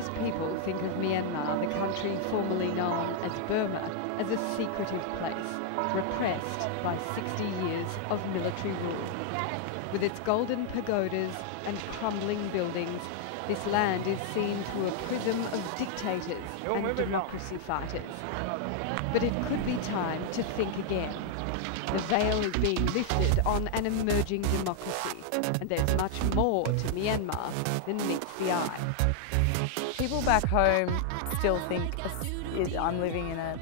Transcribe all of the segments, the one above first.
Most people think of Myanmar, the country formerly known as Burma, as a secretive place, repressed by 60 years of military rule. With its golden pagodas and crumbling buildings, this land is seen through a prism of dictators and democracy fighters. But it could be time to think again. The veil is being lifted on an emerging democracy, and there's much more to Myanmar than meets the eye. People back home still think I'm living in a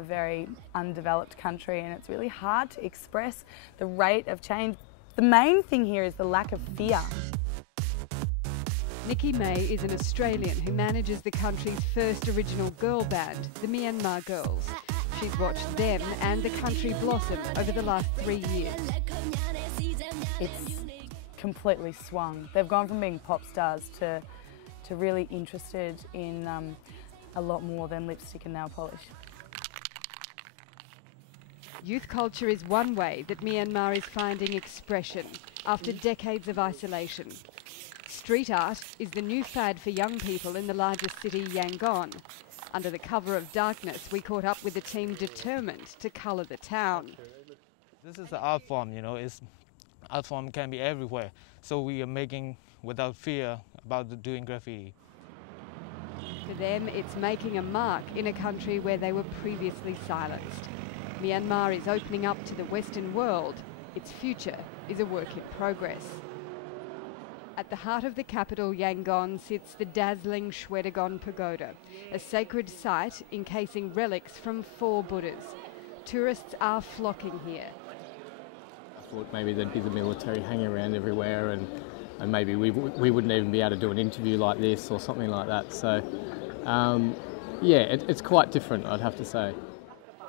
very undeveloped country, and it's really hard to express the rate of change. The main thing here is the lack of fear. Nikki May is an Australian who manages the country's first original girl band, the Myanmar Girls. She's watched them and the country blossom over the last 3 years. It's completely swung. They've gone from being pop stars to really interested in a lot more than lipstick and nail polish. Youth culture is one way that Myanmar is finding expression after decades of isolation. Street art is the new fad for young people in the largest city, Yangon. Under the cover of darkness, we caught up with a team determined to colour the town. This is the art form, art form can be everywhere. So we are making without fear about doing graffiti. For them, it's making a mark in a country where they were previously silenced. Myanmar is opening up to the Western world. Its future is a work in progress. At the heart of the capital, Yangon, sits the dazzling Shwedagon Pagoda, a sacred site encasing relics from 4 Buddhas. Tourists are flocking here. I thought maybe there'd be the military hanging around everywhere, and maybe we wouldn't even be able to do an interview like this or something like that. So, yeah, it's quite different, I'd have to say.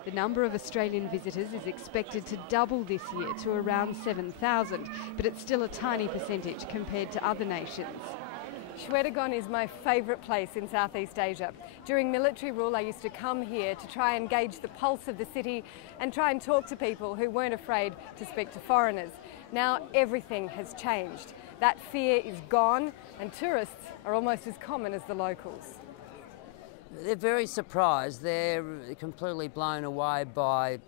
The number of Australian visitors is expected to double this year to around 7,000, but it's still a tiny percentage compared to other nations. Shwedagon is my favourite place in Southeast Asia. During military rule, I used to come here to try and gauge the pulse of the city and try and talk to people who weren't afraid to speak to foreigners. Now everything has changed. That fear is gone, and tourists are almost as common as the locals. They're very surprised. They're completely blown away by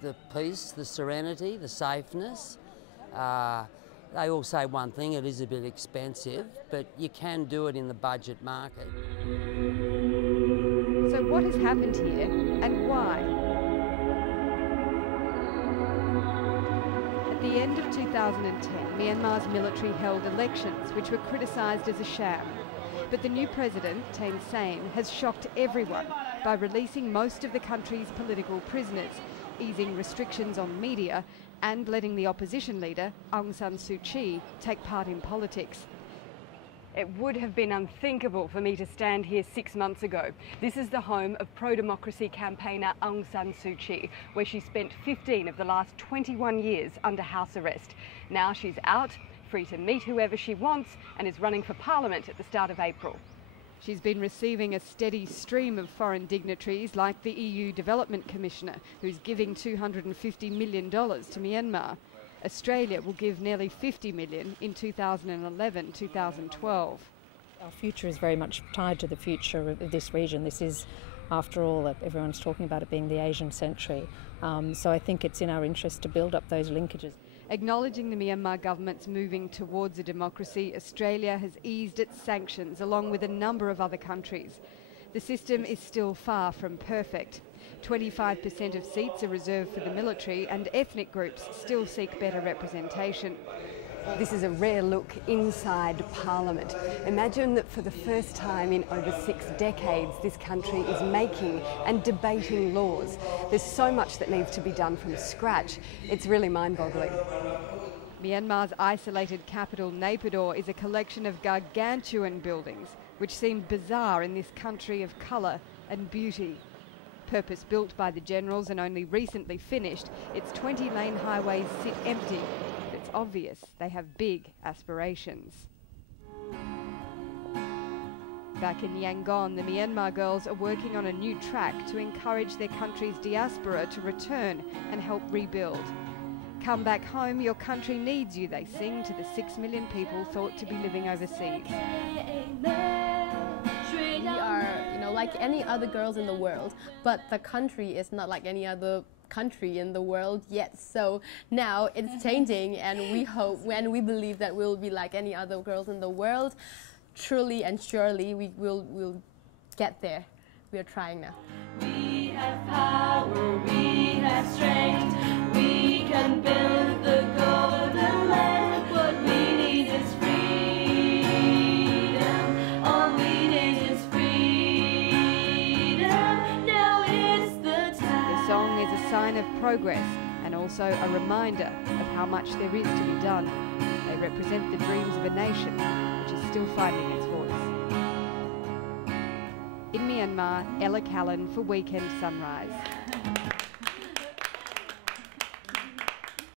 the peace, the serenity, the safeness. They all say one thing, it is a bit expensive, but you can do it in the budget market. So what has happened here and why? At the end of 2010, Myanmar's military held elections which were criticised as a sham. But the new president, Thein Sein, has shocked everyone by releasing most of the country's political prisoners, easing restrictions on media and letting the opposition leader, Aung San Suu Kyi, take part in politics. It would have been unthinkable for me to stand here 6 months ago. This is the home of pro-democracy campaigner Aung San Suu Kyi, where she spent 15 of the last 21 years under house arrest. Now she's out, free to meet whoever she wants, and is running for Parliament at the start of April. She's been receiving a steady stream of foreign dignitaries like the EU Development Commissioner, who's giving $250 million to Myanmar. Australia will give nearly $50 million in 2011-2012. Our future is very much tied to the future of this region. This is, after all, everyone's talking about it being the Asian century. So I think it's in our interest to build up those linkages. Acknowledging the Myanmar government's moving towards a democracy, Australia has eased its sanctions along with a number of other countries. The system is still far from perfect. 25% of seats are reserved for the military, and ethnic groups still seek better representation. This is a rare look inside Parliament. Imagine that for the first time in over 6 decades, this country is making and debating laws. There's so much that needs to be done from scratch. It's really mind-boggling. Myanmar's isolated capital, Naypyidaw, is a collection of gargantuan buildings, which seem bizarre in this country of colour and beauty. Purpose-built by the generals and only recently finished, its 20-lane highways sit empty. It's obvious they have big aspirations. Back in Yangon, the Myanmar girls are working on a new track to encourage their country's diaspora to return and help rebuild. Come back home, your country needs you, they sing to the 6 million people thought to be living overseas. We are, like any other girls in the world, but the country is not like any other country in the world yet. So now it's changing, and we hope and we believe that we'll be like any other girls in the world. Truly and surely we'll get there. We are trying now. We have power, we have strength, we can build the golden land. What we need is freedom, all we need is freedom. Now is the time. The song is a sign of progress and also a reminder of how much there is to be done. They represent the dreams of a nation which is still finding its voice. In Myanmar, Ella Callan for Weekend Sunrise.